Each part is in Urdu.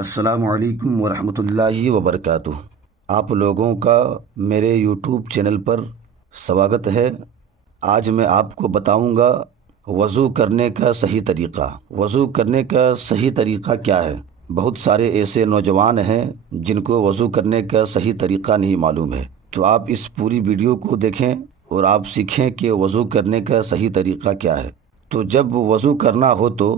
السلام علیکم ورحمۃ اللہ وبرکاتہ۔ آپ لوگوں کا میرے یوٹیوب چینل پر سواگت ہے۔ آج میں آپ کو بتاؤں گا وضو کرنے کا صحیح طریقہ۔ وضو کرنے کا صحیح طریقہ کیا ہے؟ بہت سارے ایسے نوجوان ہیں جن کو وضو کرنے کا صحیح طریقہ نہیں معلوم ہے، تو آپ اس پوری ویڈیو کو دیکھیں اور آپ سیکھیں کہ وضو کرنے کا صحیح طریقہ کیا ہے۔ تو جب وضو کرنا ہو تو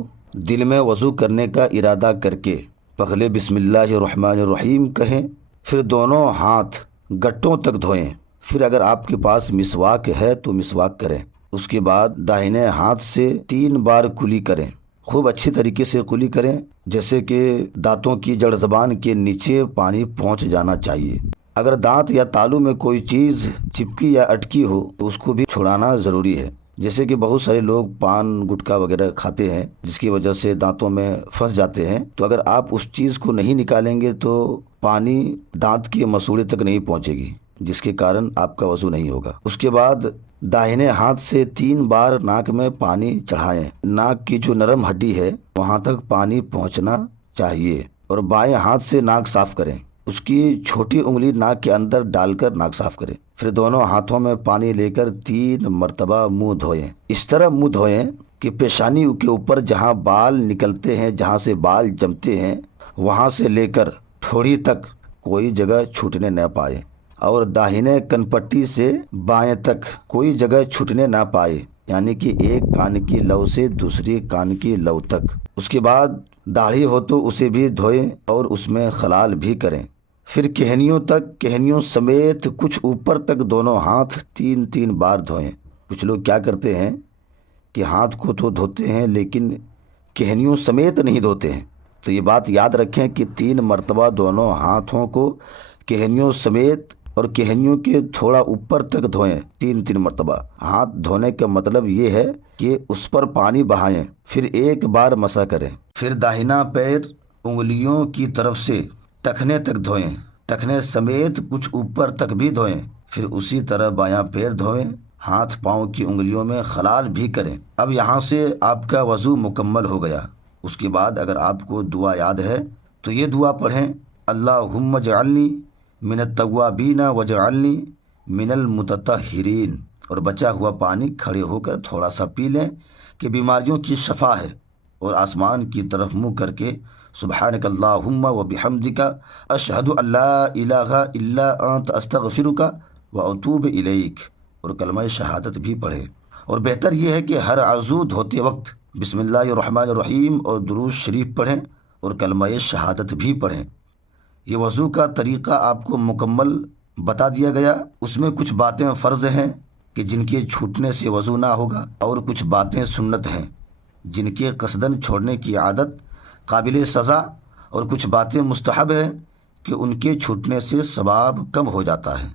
دل میں وضو کرنے کا ارادہ کر کے پہلے بسم اللہ الرحمن الرحیم کہیں، پھر دونوں ہاتھ گٹوں تک دھوئیں، پھر اگر آپ کے پاس مسواک ہے تو مسواک کریں۔ اس کے بعد داہنے ہاتھ سے 3 بار کلی کریں، خوب اچھی طریقے سے کلی کریں، جیسے کہ دانتوں کی جڑ زبان کے نیچے پانی پہنچ جانا چاہیے۔ اگر دانت یا تالو میں کوئی چیز چپکی یا اٹکی ہو تو اس کو بھی چھڑانا ضروری ہے، جیسے کہ بہت سارے لوگ پان گٹکا وغیرہ کھاتے ہیں جس کی وجہ سے دانتوں میں پھنس جاتے ہیں، تو اگر آپ اس چیز کو نہیں نکالیں گے تو پانی دانت کے مسوڑے تک نہیں پہنچے گی، جس کے کارن آپ کا وضو نہیں ہوگا۔ اس کے بعد داہنے ہاتھ سے 3 بار ناک میں پانی چڑھائیں، ناک کی جو نرم ہڈی ہے وہاں تک پانی پہنچنا چاہیے، اور بائیں ہاتھ سے ناک صاف کریں، اس کی چھوٹی انگلی ناک کے اندر ڈال کر ناک صاف کریں، پھر دونوں ہاتھوں میں پانی لے کر 3 مرتبہ منہ دھوئیں۔ اس طرح منہ دھوئیں کہ پیشانی کے اوپر جہاں بال نکلتے ہیں، جہاں سے بال جمتے ہیں، وہاں سے لے کر ٹھوڑی تک کوئی جگہ چھوٹنے نہ پائے، اور داہنے کن پٹی سے بائیں تک کوئی جگہ چھوٹنے نہ پائے، یعنی کہ ایک کان کی لو سے دوسری کان کی لو تک۔ اس کے بعد داڑھی ہو تو اسے بھی دھوئیں اور اس میں خلال بھی کریں، پھر کہنیوں تک، کہنیوں سمیت کچھ اوپر تک دونوں ہاتھ 3 بار دھوئیں۔ کچھ لوگ کیا کرتے ہیں کہ ہاتھ کو تو دھوتے ہیں لیکن کہنیوں سمیت نہیں دھوتے ہیں، تو یہ بات یاد رکھیں کہ 3 مرتبہ دونوں ہاتھوں کو کہنیوں سمیت اور کہنیوں کے تھوڑا اوپر تک دھوئیں، 3 مرتبہ۔ ہاتھ دھونے کا مطلب یہ ہے کہ اس پر پانی بہائیں، پھر 1 بار مسح کریں، پھر داہنا پیر انگلیوں کی طرف سے ٹخنے تک دھوئیں، ٹخنے سمیت کچھ اوپر تک بھی دھوئیں، پھر اسی طرح بایاں پیر دھوئیں، ہاتھ پاؤں کی انگلیوں میں خلال بھی کریں۔ اب یہاں سے آپ کا وضو مکمل ہو گیا۔ اس کے بعد اگر آپ کو دعا یاد ہے تو یہ دعا پڑھیں، اللہم اجعلنی من التوابین واجعلنی من المتطہرین، اور بچا ہوا پانی کھڑے ہو کر تھوڑا سا پی لیں کہ بیماریوں کی شفا ہے، اور آسمان کی طرف منہ کر کے سبحانک اللہم وبحمدک اشہد ان لا الہ الا انت استغفرک واتوب الیک، اور کلمہ شہادت بھی پڑھیں۔ اور بہتر یہ ہے کہ ہر عضو دھوتے وقت بسم اللہ الرحمن الرحیم اور درود شریف پڑھیں اور کلمہ شہادت بھی پڑھیں۔ یہ وضو کا طریقہ آپ کو مکمل بتا دیا گیا۔ اس میں کچھ باتیں فرض ہیں کہ جن کے چھوٹنے سے وضو نہ ہوگا، اور کچھ باتیں سنت ہیں جن کے قصدن چھوڑنے کی عادت قابل سزا، اور کچھ باتیں مستحب ہیں کہ ان کے چھوٹنے سے ثواب کم ہو جاتا ہے۔